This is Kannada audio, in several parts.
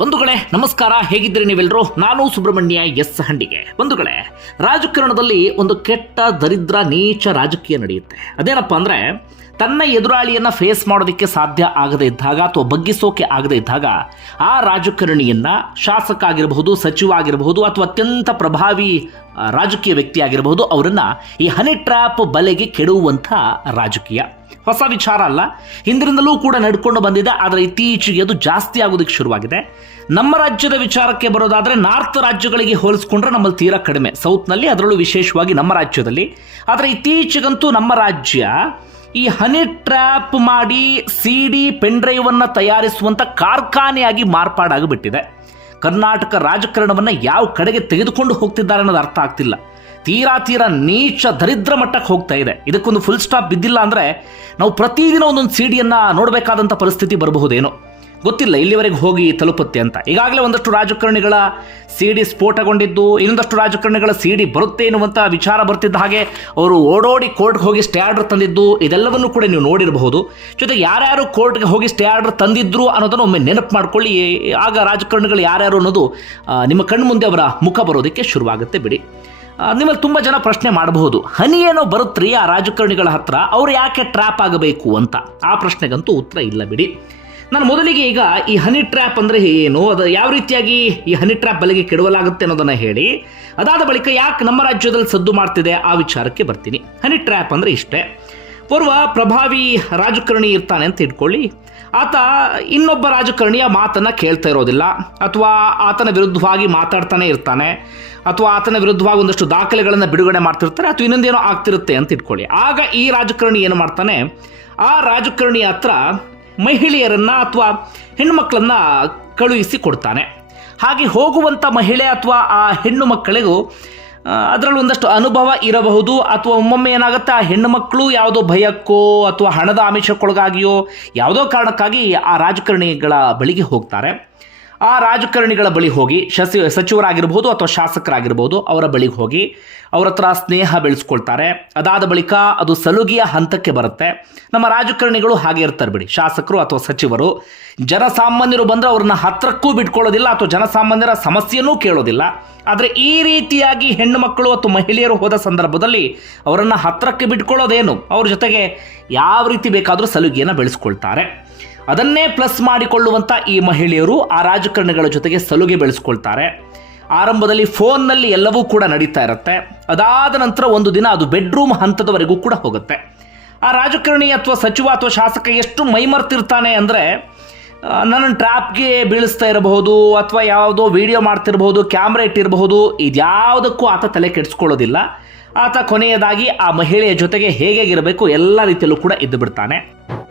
ಬಂಧುಗಳೇ, ನಮಸ್ಕಾರ. ಹೇಗಿದ್ದೀರಿ ನೀವೆಲ್ಲರೂ ನಾನು ಸುಬ್ರಹ್ಮಣ್ಯ ಎಸ್ ಹಂಡಿಗೆ. ಬಂಧುಗಳೇ, ರಾಜಕಾರಣದಲ್ಲಿ ಒಂದು ಕೆಟ್ಟ, ದರಿದ್ರ, ನೀಚ ರಾಜಕೀಯ ನಡೆಯುತ್ತೆ. ಅದೇನಪ್ಪ ಅಂದ್ರೆ, ತನ್ನ ಎದುರಾಳಿಯನ್ನ ಫೇಸ್ ಮಾಡೋದಕ್ಕೆ ಸಾಧ್ಯ ಆಗದೇ ಇದ್ದಾಗ ಅಥವಾ ಬಗ್ಗಿಸೋಕೆ ಆಗದೇ ಇದ್ದಾಗ ಆ ರಾಜಕಾರಣಿಯನ್ನ ಶಾಸಕ ಆಗಿರಬಹುದು, ಸಚಿವ ಆಗಿರಬಹುದು ಅಥವಾ ಅತ್ಯಂತ ಪ್ರಭಾವಿ ರಾಜಕೀಯ ವ್ಯಕ್ತಿ ಆಗಿರಬಹುದು, ಅವರನ್ನ ಈ ಹನಿ ಟ್ರ್ಯಾಪ್ ಬಲೆಗೆ ಕೆಡುವಂಥ ರಾಜಕೀಯ. ಹೊಸ ವಿಚಾರ ಅಲ್ಲ. ಹಿಂದಿನಿಂದಲೂ ಕೂಡ ನಡ್ಕೊಂಡು ಬಂದಿದೆ, ಆದರೆ ಇತ್ತೀಚೆಗೆ ಅದು ಜಾಸ್ತಿ ಆಗೋದಕ್ಕೆ ಶುರುವಾಗಿದೆ. ನಮ್ಮ ರಾಜ್ಯದ ವಿಚಾರಕ್ಕೆ ಬರೋದಾದರೆ ನಾರ್ತ್ ರಾಜ್ಯಗಳಿಗೆ ಹೋಲಿಸ್ಕೊಂಡ್ರೆ ನಮ್ಮಲ್ಲಿ ತೀರಾ ಕಡಿಮೆ. ಸೌತ್ನಲ್ಲಿ ಅದರಲ್ಲೂ ವಿಶೇಷವಾಗಿ ನಮ್ಮ ರಾಜ್ಯದಲ್ಲಿ. ಆದರೆ ಇತ್ತೀಚೆಗಂತೂ ನಮ್ಮ ರಾಜ್ಯ ಈ ಹನಿ ಟ್ರ್ಯಾಪ್ ಮಾಡಿ ಸಿ ಡಿ ಪೆನ್ ಡ್ರೈವನ್ನು ತಯಾರಿಸುವಂಥ ಕಾರ್ಖಾನೆಯಾಗಿ ಮಾರ್ಪಾಡಾಗಿಬಿಟ್ಟಿದೆ. ಕರ್ನಾಟಕ ರಾಜಕಾರಣವನ್ನು ಯಾವ ಕಡೆಗೆ ತೆಗೆದುಕೊಂಡು ಹೋಗ್ತಿದ್ದಾರೆ ಅನ್ನೋದು ಅರ್ಥ ಆಗ್ತಿಲ್ಲ. ತೀರಾ ತೀರಾ ನೀಚ ದರಿದ್ರ ಮಟ್ಟಕ್ಕೆ ಹೋಗ್ತಾ ಇದೆ. ಇದಕ್ಕೊಂದು ಫುಲ್ ಸ್ಟಾಪ್ ಬಿದ್ದಿಲ್ಲ ಅಂದರೆ ನಾವು ಪ್ರತಿದಿನ ಒಂದೊಂದು ಸಿ ಡಿಯನ್ನು ನೋಡಬೇಕಾದಂಥ ಪರಿಸ್ಥಿತಿ ಬರಬಹುದೇನೋ. ಗೊತ್ತಿಲ್ಲ, ಇಲ್ಲಿವರೆಗೆ ಹೋಗಿ ತಲುಪುತ್ತೆ ಅಂತ. ಈಗಾಗಲೇ ಒಂದಷ್ಟು ರಾಜಕಾರಣಿಗಳ ಸಿ ಡಿ ಸ್ಫೋಟಗೊಂಡಿದ್ದು, ಇನ್ನೊಂದಷ್ಟು ರಾಜಕಾರಣಿಗಳ ಸಿ ಡಿ ಬರುತ್ತೆ ಎನ್ನುವಂಥ ವಿಚಾರ ಬರ್ತಿದ್ದ ಹಾಗೆ ಅವರು ಓಡೋಡಿ ಕೋರ್ಟ್ಗೆ ಹೋಗಿ ಸ್ಟೇ ಆರ್ಡರ್ ತಂದಿದ್ದು, ಇದೆಲ್ಲವನ್ನು ಕೂಡ ನೀವು ನೋಡಿರಬಹುದು. ಜೊತೆಗೆ ಯಾರ್ಯಾರು ಕೋರ್ಟ್ಗೆ ಹೋಗಿ ಸ್ಟೇ ಆರ್ಡರ್ ತಂದಿದ್ರು ಅನ್ನೋದನ್ನು ಒಮ್ಮೆ ನೆನಪು ಮಾಡ್ಕೊಳ್ಳಿ. ಆಗ ರಾಜಕಾರಣಿಗಳು ಯಾರ್ಯಾರು ಅನ್ನೋದು ನಿಮ್ಮ ಕಣ್ಮುಂದೆ ಅವರ ಮುಖ ಬರೋದಕ್ಕೆ ಶುರುವಾಗುತ್ತೆ ಬಿಡಿ. ನಿಮ್ಮಲ್ಲಿ ತುಂಬ ಜನ ಪ್ರಶ್ನೆ ಮಾಡಬಹುದು. ಹನಿ ಏನೋ ಬರುತ್ತ್ರಿ ಆ ರಾಜಕಾರಣಿಗಳ ಹತ್ರ, ಅವ್ರು ಯಾಕೆ ಟ್ರ್ಯಾಪ್ ಆಗಬೇಕು ಅಂತ? ಆ ಪ್ರಶ್ನೆಗಂತೂ ಉತ್ತರ ಇಲ್ಲ ಬಿಡಿ. ನಾನು ಮೊದಲಿಗೆ ಈಗ ಈ ಹನಿ ಟ್ರ್ಯಾಪ್ ಅಂದರೆ ಏನು? ಅದು ಯಾವ ರೀತಿಯಾಗಿ ಈ ಹನಿ ಟ್ರ್ಯಾಪ್ ಬಲೆಗೆ ಕೆಡವಲಾಗುತ್ತೆ ಅನ್ನೋದನ್ನು ಹೇಳಿ, ಅದಾದ ಬಳಿಕ ಯಾಕೆ ನಮ್ಮ ರಾಜ್ಯದಲ್ಲಿ ಸದ್ದು ಮಾಡ್ತಿದೆ ಆ ವಿಚಾರಕ್ಕೆ ಬರ್ತೀನಿ. ಹನಿ ಟ್ರ್ಯಾಪ್ ಅಂದರೆ ಇಷ್ಟೇ. ಪೂರ್ವ ಪ್ರಭಾವಿ ರಾಜಕಾರಣಿ ಇರ್ತಾನೆ ಅಂತ ಇಟ್ಕೊಳ್ಳಿ. ಆತ ಇನ್ನೊಬ್ಬ ರಾಜಕಾರಣಿಯ ಮಾತನ್ನು ಕೇಳ್ತಾ ಇರೋದಿಲ್ಲ. ಅಥವಾ ಆತನ ವಿರುದ್ಧವಾಗಿ ಮಾತಾಡ್ತಾನೆ ಇರ್ತಾನೆ. ಅಥವಾ ಆತನ ವಿರುದ್ಧವಾಗಿ ಒಂದಷ್ಟು ದಾಖಲೆಗಳನ್ನು ಬಿಡುಗಡೆ ಮಾಡ್ತಿರ್ತಾರೆ. ಅಥವಾ ಇನ್ನೊಂದೇನೋ ಆಗ್ತಿರುತ್ತೆ ಅಂತ ಇಟ್ಕೊಳ್ಳಿ. ಆಗ ಈ ರಾಜಕಾರಣಿ ಏನು ಮಾಡ್ತಾನೆ? ಆ ರಾಜಕಾರಣಿಯ ಹತ್ರ ಮಹಿಳೆಯರನ್ನು ಅಥವಾ ಹೆಣ್ಣುಮಕ್ಕಳನ್ನ ಕಳುಹಿಸಿ ಕೊಡ್ತಾನೆ. ಹಾಗೆ ಹೋಗುವಂಥ ಮಹಿಳೆ ಅಥವಾ ಆ ಹೆಣ್ಣು ಮಕ್ಕಳಿಗೂ ಅದರಲ್ಲಿ ಒಂದಷ್ಟು ಅನುಭವ ಇರಬಹುದು. ಅಥವಾ ಒಮ್ಮೊಮ್ಮೆ ಏನಾಗುತ್ತೆ, ಆ ಹೆಣ್ಣು ಮಕ್ಕಳು ಯಾವುದೋ ಭಯಕ್ಕೋ ಅಥವಾ ಹಣದ ಆಮಿಷಕ್ಕೊಳಗಾಗಿಯೋ ಯಾವುದೋ ಕಾರಣಕ್ಕಾಗಿ ಆ ರಾಜಕಾರಣಿಗಳ ಬಳಿಗೆ ಹೋಗ್ತಾರೆ. ಆ ರಾಜಕಾರಣಿಗಳ ಬಳಿ ಹೋಗಿ ಶಸಿ, ಸಚಿವರಾಗಿರ್ಬೋದು ಅಥವಾ ಶಾಸಕರಾಗಿರ್ಬೋದು ಅವರ ಬಳಿಗೆ ಹೋಗಿ ಅವರ ಹತ್ರ ಸ್ನೇಹ ಬೆಳೆಸ್ಕೊಳ್ತಾರೆ. ಅದಾದ ಬಳಿಕ ಅದು ಸಲುಗಿಯ ಹಂತಕ್ಕೆ ಬರುತ್ತೆ. ನಮ್ಮ ರಾಜಕಾರಣಿಗಳು ಹಾಗೆ ಇರ್ತಾರೆ ಬಿಡಿ. ಶಾಸಕರು ಅಥವಾ ಸಚಿವರು ಜನಸಾಮಾನ್ಯರು ಬಂದರೆ ಅವ್ರನ್ನ ಹತ್ರಕ್ಕೂ ಬಿಟ್ಕೊಳ್ಳೋದಿಲ್ಲ ಅಥವಾ ಜನಸಾಮಾನ್ಯರ ಸಮಸ್ಯೆನೂ ಕೇಳೋದಿಲ್ಲ. ಆದರೆ ಈ ರೀತಿಯಾಗಿ ಹೆಣ್ಣು ಮಕ್ಕಳು ಅಥವಾ ಮಹಿಳೆಯರು ಹೋದ ಸಂದರ್ಭದಲ್ಲಿ ಅವರನ್ನು ಹತ್ರಕ್ಕೆ ಬಿಟ್ಕೊಳ್ಳೋದೇನು? ಅವ್ರ ಜೊತೆಗೆ ಯಾವ ರೀತಿ ಬೇಕಾದರೂ ಸಲುಗೆಯನ್ನು ಬೆಳೆಸ್ಕೊಳ್ತಾರೆ. ಅದನ್ನೇ ಪ್ಲಸ್ ಮಾಡಿಕೊಳ್ಳುವಂಥ ಈ ಮಹಿಳೆಯರು ಆ ರಾಜಕಾರಣಿಗಳ ಜೊತೆಗೆ ಸಲುಗೆ ಬೆಳೆಸ್ಕೊಳ್ತಾರೆ. ಆರಂಭದಲ್ಲಿ ಫೋನ್ನಲ್ಲಿ ಎಲ್ಲವೂ ಕೂಡ ನಡೀತಾ ಇರುತ್ತೆ. ಅದಾದ ನಂತರ ಒಂದು ದಿನ ಅದು ಬೆಡ್ರೂಮ್ ಹಂತದವರೆಗೂ ಕೂಡ ಹೋಗುತ್ತೆ. ಆ ರಾಜಕಾರಣಿ ಅಥವಾ ಸಚಿವ ಅಥವಾ ಶಾಸಕ ಎಷ್ಟು ಮೈಮರ್ತಿರ್ತಾನೆ ಅಂದರೆ ನನ್ನ ಟ್ರ್ಯಾಪ್ಗೆ ಬೀಳಿಸ್ತಾ ಇರಬಹುದು ಅಥವಾ ಯಾವುದೋ ವಿಡಿಯೋ ಮಾಡ್ತಿರಬಹುದು, ಕ್ಯಾಮ್ರಾ ಇಟ್ಟಿರಬಹುದು, ಇದ್ಯಾವುದಕ್ಕೂ ಆತ ತಲೆ ಕೆಡಿಸ್ಕೊಳ್ಳೋದಿಲ್ಲ. ಆತ ಕೊನೆಯದಾಗಿ ಆ ಮಹಿಳೆಯ ಜೊತೆಗೆ ಹೇಗೆ ಇರಬೇಕು ಎಲ್ಲ ರೀತಿಯಲ್ಲೂ ಕೂಡ ಇದ್ದು ಬಿಡ್ತಾನೆ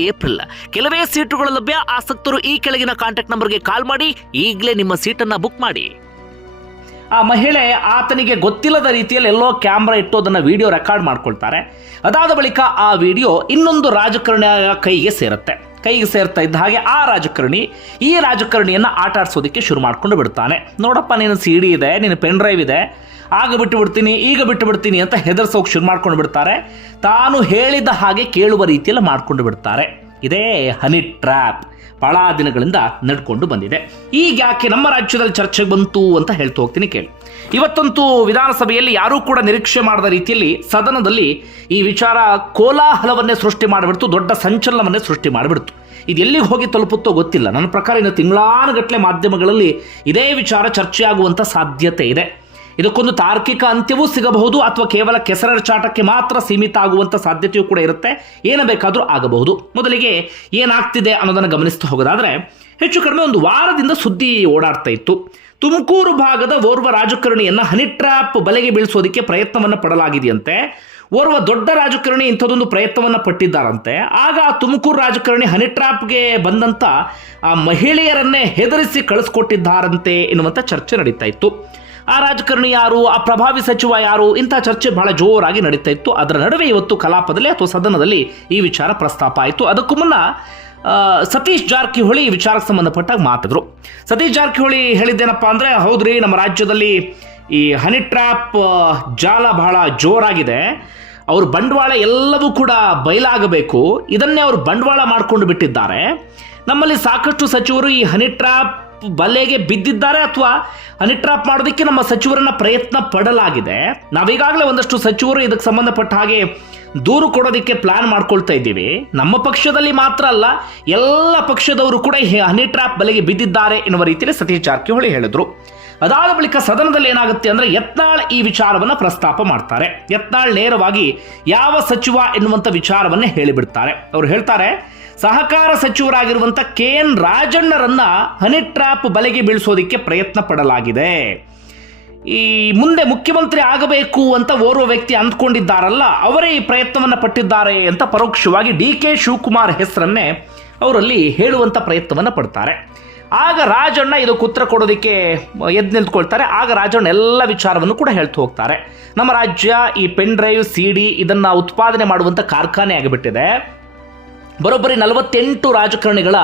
ಏಪ್ರಿಲ್. ಕೆಲವೇ ಸೀಟುಗಳು ಲಭ್ಯ. ಆಸಕ್ತರು ಈ ಕೆಳಗಿನ ಕಾಂಟ್ಯಾಕ್ಟ್ ನಂಬರ್ಗೆ ಕಾಲ್ ಮಾಡಿ. ಈಗಲೇ ನಿಮ್ಮ ಸೀಟನ್ನು ಬುಕ್ ಮಾಡಿ. ಆ ಮಹಿಳೆ ಆತನಿಗೆ ಗೊತ್ತಿಲ್ಲದ ರೀತಿಯಲ್ಲಿ ಎಲ್ಲೋ ಕ್ಯಾಮ್ರಾ ಇಟ್ಟು ಅದನ್ನು ವಿಡಿಯೋ ರೆಕಾರ್ಡ್ ಮಾಡ್ಕೊಳ್ತಾರೆ. ಅದಾದ ಬಳಿಕ ಆ ವಿಡಿಯೋ ಇನ್ನೊಂದು ರಾಜಕಾರಣಿಯ ಕೈಗೆ ಸೇರುತ್ತೆ. ಕೈಗೆ ಸೇರ್ತಾ ಇದ್ದ ಹಾಗೆ ಆ ರಾಜಕಾರಣಿ ಈ ರಾಜಕಾರಣಿಯನ್ನು ಆಟ ಆಡಿಸೋದಕ್ಕೆ ಶುರು ಮಾಡ್ಕೊಂಡು ಬಿಡ್ತಾನೆ. ನೋಡಪ್ಪ ನೀನು ಸಿ ಡಿ ಇದೆ, ನಿನ್ನ ಪೆನ್ ಡ್ರೈವ್ ಇದೆ. ಆಗ ಬಿಟ್ಟು ಬಿಡ್ತೀನಿ, ಈಗ ಬಿಟ್ಟು ಬಿಡ್ತೀನಿ ಅಂತ ಹೆದರ್ಸೋಕೆ ಶುರು ಮಾಡ್ಕೊಂಡು ಬಿಡ್ತಾರೆ. ತಾನು ಹೇಳಿದ ಹಾಗೆ ಕೇಳುವ ರೀತಿಯಲ್ಲಿ ಮಾಡ್ಕೊಂಡು ಬಿಡ್ತಾರೆ. ಇದೇ ಹನಿ ಟ್ರ್ಯಾಪ್ ಬಹಳ ದಿನಗಳಿಂದ ನಡ್ಕೊಂಡು ಬಂದಿದೆ. ಈಗ ಯಾಕೆ ನಮ್ಮ ರಾಜ್ಯದಲ್ಲಿ ಚರ್ಚೆಗೆ ಬಂತು ಅಂತ ಹೇಳ್ತಾ ಹೋಗ್ತೀನಿ ಕೇಳಿ. ಇವತ್ತಂತೂ ವಿಧಾನಸಭೆಯಲ್ಲಿ ಯಾರೂ ಕೂಡ ನಿರೀಕ್ಷೆ ಮಾಡದ ರೀತಿಯಲ್ಲಿ ಸದನದಲ್ಲಿ ಈ ವಿಚಾರ ಕೋಲಾಹಲವನ್ನೇ ಸೃಷ್ಟಿ ಮಾಡಿಬಿಡ್ತು, ದೊಡ್ಡ ಸಂಚಲನವನ್ನೇ ಸೃಷ್ಟಿ ಮಾಡಿಬಿಡ್ತು. ಇದು ಎಲ್ಲಿಗೆ ಹೋಗಿ ತಲುಪುತ್ತೋ ಗೊತ್ತಿಲ್ಲ. ನನ್ನ ಪ್ರಕಾರ ಇನ್ನು ತಿಂಗಳಾನುಗಟ್ಟಲೆ ಮಾಧ್ಯಮಗಳಲ್ಲಿ ಇದೇ ವಿಚಾರ ಚರ್ಚೆಯಾಗುವಂಥ ಸಾಧ್ಯತೆ ಇದೆ. ಇದಕ್ಕೊಂದು ತಾರ್ಕಿಕ ಅಂತ್ಯವೂ ಸಿಗಬಹುದು ಅಥವಾ ಕೇವಲ ಕೆಸರಚಾಟಕ್ಕೆ ಮಾತ್ರ ಸೀಮಿತ ಆಗುವಂಥ ಸಾಧ್ಯತೆಯೂ ಕೂಡ ಇರುತ್ತೆ. ಏನು ಬೇಕಾದರೂ ಆಗಬಹುದು. ಮೊದಲಿಗೆ ಏನಾಗ್ತಿದೆ ಅನ್ನೋದನ್ನು ಗಮನಿಸ್ತಾ ಹೋಗೋದಾದ್ರೆ, ಹೆಚ್ಚು ಕಡಿಮೆ ಒಂದು ವಾರದಿಂದ ಸುದ್ದಿ ಓಡಾಡ್ತಾ ಇತ್ತು. ತುಮಕೂರು ಭಾಗದ ಓರ್ವ ರಾಜಕಾರಣಿಯನ್ನು ಹನಿ ಟ್ರ್ಯಾಪ್ ಬಲೆಗೆ ಬೀಳಿಸೋದಕ್ಕೆ ಪ್ರಯತ್ನವನ್ನು ಪಡಲಾಗಿದೆಯಂತೆ. ಓರ್ವ ದೊಡ್ಡ ರಾಜಕಾರಣಿ ಇಂಥದೊಂದು ಪ್ರಯತ್ನವನ್ನು ಪಟ್ಟಿದ್ದಾರಂತೆ. ಆಗ ಆ ತುಮಕೂರು ರಾಜಕಾರಣಿ ಹನಿ ಟ್ರ್ಯಾಪ್ಗೆ ಬಂದಂಥ ಆ ಮಹಿಳೆಯರನ್ನೇ ಹೆದರಿಸಿ ಕಳಿಸ್ಕೊಟ್ಟಿದ್ದಾರಂತೆ ಎನ್ನುವಂಥ ಚರ್ಚೆ ನಡೀತಾ ಇತ್ತು. ಆ ರಾಜಕಾರಣಿ ಯಾರು? ಆ ಪ್ರಭಾವಿ ಸಚಿವ ಯಾರು? ಇಂಥ ಚರ್ಚೆ ಬಹಳ ಜೋರಾಗಿ ನಡೀತಾ ಇತ್ತು. ಅದರ ನಡುವೆ ಇವತ್ತು ಕಲಾಪದಲ್ಲಿ ಅಥವಾ ಸದನದಲ್ಲಿ ಈ ವಿಚಾರ ಪ್ರಸ್ತಾಪ ಆಯಿತು. ಅದಕ್ಕೂ ಮುನ್ನ ಸತೀಶ್ ಜಾರಕಿಹೊಳಿ ಈ ವಿಚಾರಕ್ಕೆ ಸಂಬಂಧಪಟ್ಟಾಗ ಮಾತಿದ್ರು. ಸತೀಶ್ ಜಾರಕಿಹೊಳಿ ಹೇಳಿದ್ದೇನಪ್ಪ ಅಂದರೆ, ಹೌದ್ರಿ, ನಮ್ಮ ರಾಜ್ಯದಲ್ಲಿ ಈ ಹನಿ ಟ್ರ್ಯಾಪ್ ಜಾಲ ಬಹಳ ಜೋರಾಗಿದೆ. ಅವ್ರ ಬಂಡವಾಳ ಎಲ್ಲವೂ ಕೂಡ ಬಯಲಾಗಬೇಕು. ಇದನ್ನೇ ಅವರು ಬಂಡವಾಳ ಮಾಡಿಕೊಂಡು ಬಿಟ್ಟಿದ್ದಾರೆ. ನಮ್ಮಲ್ಲಿ ಸಾಕಷ್ಟು ಸಚಿವರು ಈ ಹನಿ ಟ್ರ್ಯಾಪ್ ಬಲೆಗೆ ಬಿದ್ದಿದ್ದಾರೆ ಅಥವಾ ಹನಿ ಟ್ರ್ಯಾಪ್ ಮಾಡೋದಕ್ಕೆ ನಮ್ಮ ಸಚಿವರನ್ನ ಪ್ರಯತ್ನ ಪಡಲಾಗಿದೆ. ನಾವೀಗಾಗಲೇ ಒಂದಷ್ಟು ಸಚಿವರು ಇದಕ್ಕೆ ಸಂಬಂಧಪಟ್ಟ ಹಾಗೆ ದೂರು ಕೊಡೋದಕ್ಕೆ ಪ್ಲಾನ್ ಮಾಡ್ಕೊಳ್ತಾ ಇದ್ದೀವಿ. ನಮ್ಮ ಪಕ್ಷದಲ್ಲಿ ಮಾತ್ರ ಅಲ್ಲ, ಎಲ್ಲ ಪಕ್ಷದವರು ಕೂಡ ಹನಿ ಟ್ರಾಪ್ ಬಲೆಗೆ ಬಿದ್ದಿದ್ದಾರೆ ಎನ್ನುವ ರೀತಿಯಲ್ಲಿ ಸತೀಶ್ ಜಾರಕಿಹೊಳಿ ಹೇಳಿದ್ರು. ಅದಾದ ಬಳಿಕ ಸದನದಲ್ಲಿ ಏನಾಗುತ್ತೆ ಅಂದ್ರೆ ಯತ್ನಾಳ್ ಈ ವಿಚಾರವನ್ನು ಪ್ರಸ್ತಾಪ ಮಾಡ್ತಾರೆ. ಯತ್ನಾಳ್ ನೇರವಾಗಿ ಯಾವ ಸಚಿವ ಎನ್ನುವಂಥ ವಿಚಾರವನ್ನೇ ಹೇಳಿಬಿಡ್ತಾರೆ. ಅವರು ಹೇಳ್ತಾರೆ, ಸಹಕಾರ ಸಚಿವರಾಗಿರುವಂಥ ಕೆ ಎನ್ ರಾಜಣ್ಣರನ್ನ ಹನಿ ಟ್ರ್ಯಾಪ್ ಬಲೆಗೆ ಬೀಳಿಸೋದಕ್ಕೆ ಪ್ರಯತ್ನ ಪಡಲಾಗಿದೆ. ಈ ಮುಂದೆ ಮುಖ್ಯಮಂತ್ರಿ ಆಗಬೇಕು ಅಂತ ಓರ್ವ ವ್ಯಕ್ತಿ ಅಂದ್ಕೊಂಡಿದ್ದಾರಲ್ಲ, ಅವರೇ ಈ ಪ್ರಯತ್ನವನ್ನು ಪಟ್ಟಿದ್ದಾರೆ ಅಂತ ಪರೋಕ್ಷವಾಗಿ ಡಿ ಕೆ ಶಿವಕುಮಾರ್ ಹೆಸರನ್ನೇ ಅವರಲ್ಲಿ ಹೇಳುವಂಥ ಪ್ರಯತ್ನವನ್ನು ಪಡ್ತಾರೆ. ಆಗ ರಾಜಣ್ಣ ಇದಕ್ಕೆ ಉತ್ತರ ಕೊಡೋದಕ್ಕೆ ಎದ್ದು ನಿಂತ್ಕೊಳ್ತಾರೆ. ಆಗ ರಾಜಣ್ಣ ಎಲ್ಲ ವಿಚಾರವನ್ನು ಕೂಡ ಹೇಳ್ತು ಹೋಗ್ತಾರೆ. ನಮ್ಮ ರಾಜ್ಯ, ಈ ಪೆನ್ ಡ್ರೈವ್ ಸಿ ಡಿ ಇದನ್ನ ಉತ್ಪಾದನೆ ಮಾಡುವಂತ ಕಾರ್ಖಾನೆ ಆಗಿಬಿಟ್ಟಿದೆ. ಬರೋಬ್ಬರಿ ನಲವತ್ತೆಂಟು ರಾಜಕಾರಣಿಗಳ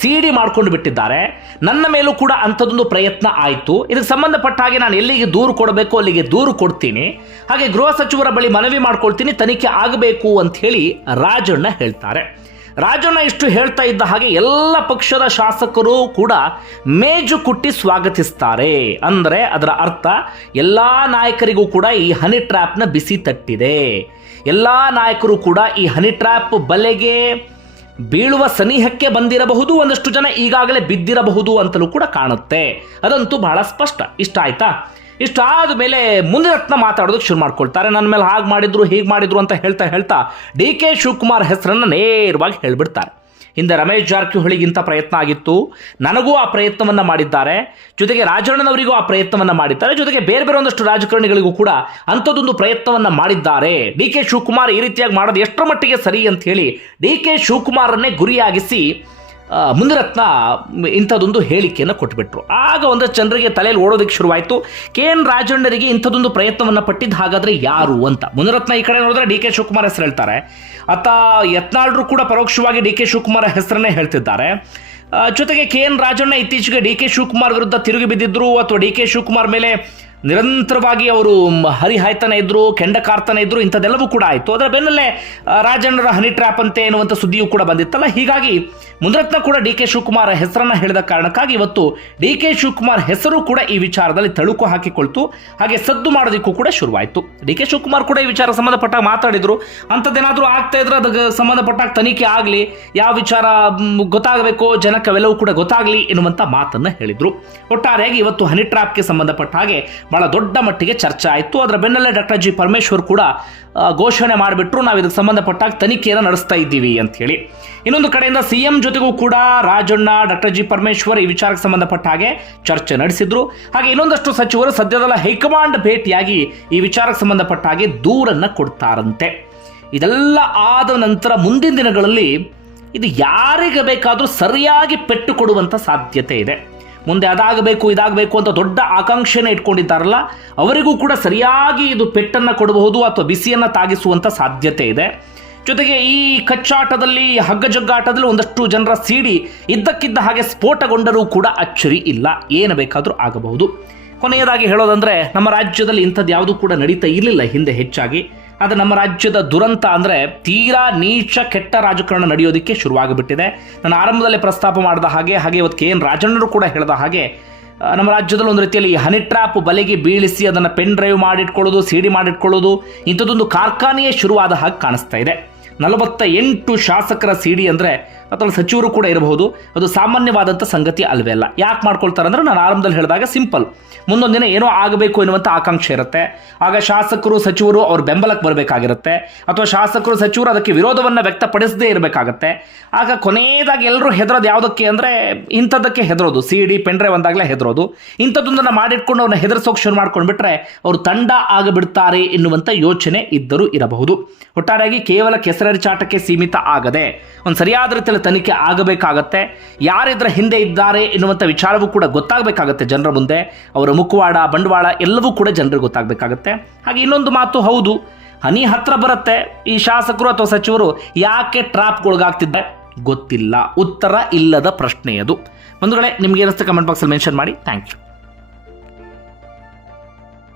ಸಿಡಿ ಮಾಡ್ಕೊಂಡು ಬಿಟ್ಟಿದ್ದಾರೆ. ನನ್ನ ಮೇಲೂ ಕೂಡ ಅಂಥದ್ದೊಂದು ಪ್ರಯತ್ನ ಆಯಿತು. ಇದಕ್ಕೆ ಸಂಬಂಧಪಟ್ಟ ಹಾಗೆ ನಾನು ಎಲ್ಲಿಗೆ ದೂರು ಕೊಡಬೇಕು ಅಲ್ಲಿಗೆ ದೂರು ಕೊಡ್ತೀನಿ. ಹಾಗೆ ಗೃಹ ಸಚಿವರ ಬಳಿ ಮನವಿ ಮಾಡ್ಕೊಳ್ತೀನಿ, ತನಿಖೆ ಆಗಬೇಕು ಅಂತ ಹೇಳಿ ರಾಜಣ್ಣ ಹೇಳ್ತಾರೆ. ರಾಜಣ್ಣ ಇಷ್ಟು ಹೇಳ್ತಾ ಇದ್ದ ಹಾಗೆ ಎಲ್ಲ ಪಕ್ಷದ ಶಾಸಕರು ಕೂಡ ಮೇಜು ಕುಟ್ಟಿ ಸ್ವಾಗತಿಸ್ತಾರೆ. ಅಂದರೆ ಅದರ ಅರ್ಥ ಎಲ್ಲ ನಾಯಕರಿಗೂ ಕೂಡ ಈ ಹನಿ ಟ್ರ್ಯಾಪ್ನ ಬಿಸಿ ತಟ್ಟಿದೆ. ಎಲ್ಲ ನಾಯಕರು ಕೂಡ ಈ ಹನಿ ಟ್ರ್ಯಾಪ್ ಬಲೆಗೆ ಬೀಳುವ ಸನಿಹಕ್ಕೆ ಬಂದಿರಬಹುದು, ಒಂದಷ್ಟು ಜನ ಈಗಾಗಲೇ ಬಿದ್ದಿರಬಹುದು ಅಂತಲೂ ಕೂಡ ಕಾಣುತ್ತೆ. ಅದಂತೂ ಬಹಳ ಸ್ಪಷ್ಟ. ಇಷ್ಟ ಆಯ್ತಾ ಇಷ್ಟ ಮೇಲೆ ಮುಂದೆ ರತ್ನ ಮಾತಾಡೋದಕ್ಕೆ ಶುರು ಮಾಡ್ಕೊಳ್ತಾರೆ. ನನ್ನ ಮೇಲೆ ಹಾಗೆ ಮಾಡಿದ್ರು, ಹೀಗೆ ಮಾಡಿದ್ರು ಅಂತ ಹೇಳ್ತಾ ಹೇಳ್ತಾ ಡಿ ಕೆ ಶಿವಕುಮಾರ್ ಹೆಸರನ್ನು ನೇರವಾಗಿ ಹೇಳಿಬಿಡ್ತಾರೆ. ಹಿಂದೆ ರಮೇಶ್ ಜಾರಕಿಹೊಳಿಗಿಂತ ಪ್ರಯತ್ನ ಆಗಿತ್ತು. ನನಗೂ ಆ ಪ್ರಯತ್ನವನ್ನು ಮಾಡಿದ್ದಾರೆ. ಜೊತೆಗೆ ರಾಜಣ್ಣನವರಿಗೂ ಆ ಪ್ರಯತ್ನವನ್ನು ಮಾಡಿದ್ದಾರೆ. ಜೊತೆಗೆ ಬೇರೆ ಬೇರೆ ಒಂದಷ್ಟು ರಾಜಕಾರಣಿಗಳಿಗೂ ಕೂಡ ಅಂಥದ್ದೊಂದು ಪ್ರಯತ್ನವನ್ನು ಮಾಡಿದ್ದಾರೆ. ಡಿ ಕೆ ಶಿವಕುಮಾರ್ ಈ ರೀತಿಯಾಗಿ ಮಾಡೋದು ಎಷ್ಟರ ಮಟ್ಟಿಗೆ ಸರಿ ಅಂತ ಹೇಳಿ ಡಿ ಕೆ ಶಿವಕುಮಾರನ್ನೇ ಗುರಿಯಾಗಿಸಿ ಮುನಿರತ್ನ ಇಂಥದ್ದೊಂದು ಹೇಳಿಕೆಯನ್ನು ಕೊಟ್ಬಿಟ್ರು. ಆಗ ಒಂದು ಜನರಿಗೆ ತಲೆಯಲ್ಲಿ ಓಡೋದಕ್ಕೆ ಶುರುವಾಯಿತು. ಕೆ ಎನ್ ರಾಜಣ್ಣರಿಗೆ ಇಂಥದ್ದೊಂದು ಪ್ರಯತ್ನವನ್ನು ಪಟ್ಟಿದ್ದು ಹಾಗಾದರೆ ಯಾರು ಅಂತ. ಮುನಿರತ್ನ ಈ ಕಡೆ ನೋಡಿದ್ರೆ ಡಿ ಕೆ ಶಿವಕುಮಾರ್ ಹೆಸರು ಹೇಳ್ತಾರೆ. ಅತ್ತ ಯತ್ನಾಳ್ರು ಕೂಡ ಪರೋಕ್ಷವಾಗಿ ಡಿ ಕೆ ಶಿವಕುಮಾರ್ ಹೆಸರನ್ನೇ ಹೇಳ್ತಿದ್ದಾರೆ. ಜೊತೆಗೆ ಕೆ ಎನ್ ರಾಜಣ್ಣ ಇತ್ತೀಚೆಗೆ ಡಿ ಕೆ ಶಿವಕುಮಾರ್ ವಿರುದ್ಧ ತಿರುಗಿ ಬಿದ್ದಿದ್ರು ಅಥವಾ ಡಿ ಕೆ ಶಿವಕುಮಾರ್ ಮೇಲೆ ನಿರಂತರವಾಗಿ ಅವರು ಹರಿಹಾಯ್ತಾನೆ ಇದ್ರು ಕೆಂಡ ಕಾರ್ತಾನೆ ಇದ್ರು, ಇಂಥದ್ದೆಲ್ಲವೂ ಕೂಡ ಆಯಿತು. ಅದರ ಬೆನ್ನಲ್ಲೇ ರಾಜಣ್ಣರ ಹನಿ ಟ್ರ್ಯಾಪ್ ಅಂತೆ ಎನ್ನುವಂಥ ಸುದ್ದಿಯೂ ಕೂಡ ಬಂದಿತ್ತಲ್ಲ. ಹೀಗಾಗಿ ಮುನಿರತ್ನ ಕೂಡ ಡಿ ಕೆ ಶಿವಕುಮಾರ್ ಹೆಸರನ್ನ ಹೇಳಿದ ಕಾರಣಕ್ಕಾಗಿ ಇವತ್ತು ಡಿ ಕೆ ಶಿವಕುಮಾರ್ ಹೆಸರು ಕೂಡ ಈ ವಿಚಾರದಲ್ಲಿ ತಳುಕು ಹಾಕಿಕೊಳ್ತು. ಹಾಗೆ ಸದ್ದು ಮಾಡೋದಕ್ಕೂ ಕೂಡ ಶುರುವಾಯಿತು. ಡಿ ಕೆ ಶಿವಕುಮಾರ್ ಕೂಡ ಈ ವಿಚಾರ ಸಂಬಂಧಪಟ್ಟ ಮಾತಾಡಿದ್ರು. ಅಂಥದ್ದೇನಾದರೂ ಆಗ್ತಾ ಇದ್ರೆ ಅದಕ್ಕೆ ಸಂಬಂಧಪಟ್ಟಾಗ ತನಿಖೆ ಆಗಲಿ, ಯಾವ ವಿಚಾರ ಗೊತ್ತಾಗಬೇಕು ಜನಕ್ಕೆ ಅವೆಲ್ಲವೂ ಕೂಡ ಗೊತ್ತಾಗಲಿ ಎನ್ನುವಂಥ ಮಾತನ್ನ ಹೇಳಿದರು. ಒಟ್ಟಾರೆಯಾಗಿ ಇವತ್ತು ಹನಿ ಟ್ರಾಪ್ಗೆ ಸಂಬಂಧಪಟ್ಟ ಹಾಗೆ ಬಹಳ ದೊಡ್ಡ ಮಟ್ಟಿಗೆ ಚರ್ಚೆ ಆಯಿತು. ಅದರ ಬೆನ್ನಲ್ಲೇ ಡಾಕ್ಟರ್ ಜಿ ಪರಮೇಶ್ವರ್ ಕೂಡ ಘೋಷಣೆ ಮಾಡಿಬಿಟ್ರು, ನಾವು ಇದಕ್ಕೆ ಸಂಬಂಧಪಟ್ಟಾಗ ತನಿಖೆಯನ್ನು ನಡೆಸ್ತಾ ಇದ್ದೀವಿ ಅಂತ ಹೇಳಿ. ಇನ್ನೊಂದು ಕಡೆಯಿಂದ ಸಿ ಎಂ ಜೊತೆಗೂ ಕೂಡ ರಾಜಣ್ಣ, ಡಾಕ್ಟರ್ ಜಿ ಪರಮೇಶ್ವರ್ ಈ ವಿಚಾರಕ್ಕೆ ಸಂಬಂಧಪಟ್ಟ ಹಾಗೆ ಚರ್ಚೆ ನಡೆಸಿದ್ರು. ಹಾಗೆ ಇನ್ನೊಂದಷ್ಟು ಸಚಿವರು ಸದ್ಯದಲ್ಲ ಹೈಕಮಾಂಡ್ ಭೇಟಿಯಾಗಿ ಈ ವಿಚಾರಕ್ಕೆ ಸಂಬಂಧಪಟ್ಟ ಹಾಗೆ ದೂರನ್ನ ಕೊಡ್ತಾರಂತೆ. ಇದೆಲ್ಲ ಆದ ನಂತರ ಮುಂದಿನ ದಿನಗಳಲ್ಲಿ ಇದು ಯಾರಿಗೆ ಬೇಕಾದರೂ ಸರಿಯಾಗಿ ಪೆಟ್ಟು ಕೊಡುವಂಥ ಸಾಧ್ಯತೆ ಇದೆ. ಮುಂದೆ ಅದಾಗಬೇಕು, ಇದಾಗಬೇಕು ಅಂತ ದೊಡ್ಡ ಆಕಾಂಕ್ಷೆಯನ್ನು ಇಟ್ಕೊಂಡಿದ್ದಾರಲ್ಲ, ಅವರಿಗೂ ಕೂಡ ಸರಿಯಾಗಿ ಇದು ಪೆಟ್ಟನ್ನು ಕೊಡಬಹುದು ಅಥವಾ ಬಿಸಿಯನ್ನು ತಾಗಿಸುವಂಥ ಸಾಧ್ಯತೆ ಇದೆ. ಜೊತೆಗೆ ಈ ಕಚ್ಚಾಟದಲ್ಲಿ, ಹಗ್ಗಜಗ್ಗಾಟದಲ್ಲಿ ಒಂದಷ್ಟು ಜನರ ಸಿಡಿ ಇದ್ದಕ್ಕಿದ್ದ ಹಾಗೆ ಸ್ಫೋಟಗೊಂಡರೂ ಕೂಡ ಅಚ್ಚರಿ ಇಲ್ಲ. ಏನು ಬೇಕಾದರೂ ಆಗಬಹುದು. ಕೊನೆಯದಾಗಿ ಹೇಳೋದಂದರೆ, ನಮ್ಮ ರಾಜ್ಯದಲ್ಲಿ ಇಂಥದ್ದು ಯಾವುದೂ ಕೂಡ ನಡೀತಾ ಇರಲಿಲ್ಲ ಹಿಂದೆ ಹೆಚ್ಚಾಗಿ. ಆದರೆ ನಮ್ಮ ರಾಜ್ಯದ ದುರಂತ ಅಂದರೆ ತೀರಾ ನೀಚ, ಕೆಟ್ಟ ರಾಜಕಾರಣ ನಡೆಯೋದಕ್ಕೆ ಶುರುವಾಗಿಬಿಟ್ಟಿದೆ. ನಾನು ಆರಂಭದಲ್ಲೇ ಪ್ರಸ್ತಾಪ ಮಾಡಿದ ಹಾಗೆ ಹಾಗೆ ಇವತ್ತು ಕೆ ಎನ್ ರಾಜಣ್ಣರು ಕೂಡ ಹೇಳಿದ ಹಾಗೆ ನಮ್ಮ ರಾಜ್ಯದಲ್ಲಿ ಒಂದು ರೀತಿಯಲ್ಲಿ ಹನಿ ಟ್ರ್ಯಾಪ್ ಬಲೆಗೆ ಬೀಳಿಸಿ ಅದನ್ನು ಪೆನ್ ಡ್ರೈವ್ ಮಾಡಿಟ್ಕೊಳ್ಳೋದು ಸಿ ಡಿ ಮಾಡಿಟ್ಕೊಳ್ಳೋದು, ಇಂಥದ್ದೊಂದು ಕಾರ್ಖಾನೆಯೇ ಶುರುವಾದ ಹಾಗೆ ಕಾಣಿಸ್ತಾ ಇದೆ. ನಲವತ್ತ ಎಂಟು ಶಾಸಕರ ಸಿ ಡಿ ಅಂದರೆ ಅಥವಾ ಸಚಿವರು ಕೂಡ ಇರಬಹುದು. ಅದು ಸಾಮಾನ್ಯವಾದಂಥ ಸಂಗತಿ ಅಲ್ವೇ ಅಲ್ಲ. ಯಾಕೆ ಮಾಡ್ಕೊಳ್ತಾರೆ ಅಂದ್ರೆ ನಾನು ಆರಂಭದಲ್ಲಿ ಹೇಳಿದಾಗ ಸಿಂಪಲ್. ಮುಂದೊಂದು ದಿನ ಏನೋ ಆಗಬೇಕು ಎನ್ನುವಂಥ ಆಕಾಂಕ್ಷೆ ಇರುತ್ತೆ. ಆಗ ಶಾಸಕರು, ಸಚಿವರು ಅವ್ರ ಬೆಂಬಲಕ್ಕೆ ಬರಬೇಕಾಗಿರುತ್ತೆ. ಅಥವಾ ಶಾಸಕರು, ಸಚಿವರು ಅದಕ್ಕೆ ವಿರೋಧವನ್ನು ವ್ಯಕ್ತಪಡಿಸದೇ ಇರಬೇಕಾಗತ್ತೆ. ಆಗ ಕೊನೆಯದಾಗಿ ಎಲ್ಲರೂ ಹೆದರೋದು ಯಾವುದಕ್ಕೆ ಅಂದರೆ ಇಂಥದ್ದಕ್ಕೆ ಹೆದರೋದು. ಸಿ ಡಿ ಪೆಂಡ್ರೈವ್ ಒಂದಾಗಲೇ ಹೆದರೋದು. ಇಂಥದ್ದೊಂದನ್ನು ಮಾಡಿಟ್ಕೊಂಡು ಅವ್ರನ್ನ ಹೆದರ್ಸೋಕೆ ಶುರು ಮಾಡ್ಕೊಂಡ್ಬಿಟ್ರೆ ಅವರು ತಂಡ ಆಗಿಬಿಡ್ತಾರೆ ಎನ್ನುವಂಥ ಯೋಚನೆ ಇದ್ದರೂ ಇರಬಹುದು. ಒಟ್ಟಾರೆಯಾಗಿ ಕೇವಲ ಕೆಸರಚಾಟಕ್ಕೆ ಸೀಮಿತ ಆಗದೆ ಒಂದು ಸರಿಯಾದ ರೀತಿಯಲ್ಲಿ ತನಿಖೆ ಆಗಬೇಕಾಗತ್ತೆ. ಯಾರಿದ್ರ ಹಿಂದೆ ಇದ್ದಾರೆ ಎನ್ನುವಂಥ ವಿಚಾರವೂ ಕೂಡ ಗೊತ್ತಾಗಬೇಕಾಗತ್ತೆ ಜನರ ಮುಂದೆ. ಅವರ ಮುಖವಾಡ, ಬಂಡವಾಳ ಎಲ್ಲವೂ ಕೂಡ ಜನರಿಗೆ ಗೊತ್ತಾಗಬೇಕಾಗತ್ತೆ. ಹಾಗೆ ಇನ್ನೊಂದು ಮಾತು ಹೌದು. ಹನಿ ಹತ್ರ ಬರುತ್ತೆ. ಈ ಶಾಸಕರು ಅಥವಾ ಸಚಿವರು ಯಾಕೆ ಟ್ರಾಪ್ಗೊಳಗಾಗ್ತಿದ್ದೆ ಗೊತ್ತಿಲ್ಲ. ಉತ್ತರ ಇಲ್ಲದ ಪ್ರಶ್ನೆ ಅದು. ಬಂಧುಗಳೇ, ನಿಮ್ಗೆ ಏನಿಸ್ತು ಕಮೆಂಟ್ ಬಾಕ್ಸಲ್ಲಿ ಮೆನ್ಷನ್ ಮಾಡಿ. Thank you.